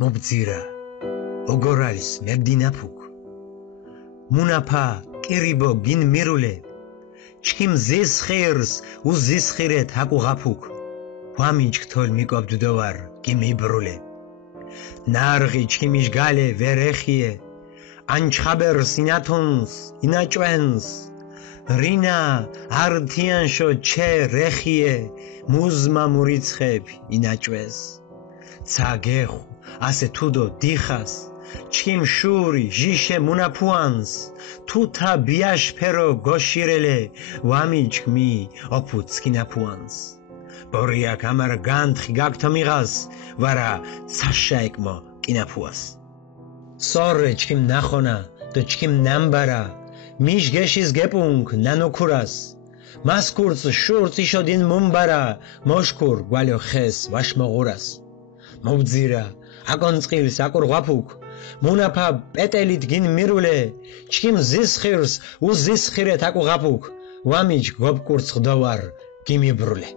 მობძირა როგორ არის მებდინაფუქ მუნაფა კირიბო გინ მირულე ჩქიმ ზის ხირს უზის ხირეთ აკუღაფუქ ვამინჩქთოლ მიკობდდოვარ გიმიბრულე ნარღი ჩქიმიშ გალე ვერეხიე ანჩხაბერს ინათონს ინაჭვენს რინა ართიანშო ჩე რეხიე მუზმა მურიცხეფ ინაჭვეს ცაგეხუ ასე თუდო დიხას ჩქიმ შური ჟიშე მუნაფუანს თუთა ბიაშფერო გოშირელე ვამიჩქმი ოფუცკინაფუანს ბორია კამარ განთხი გაგთომიღას ვარა ცაშაიკმო კინაფუას სორე ჩქიმ ნახონა და ჩქიმ ნამბარა მიშ გეშის გეპუნქ ნანოქურას მასკურც შურც იშოდინ მუმბარა მოშკურ გვალო ხეს ვაშმოღურას მობძირა აკონწყილს აკურღვაფუქ მუნაფა პეტელით გინ მირულე ჩქიმ ზის ხირს უზის ხირეთ აკუღაფუქ ვამიჩ გობკურც ხდოვარ გიმიბრულე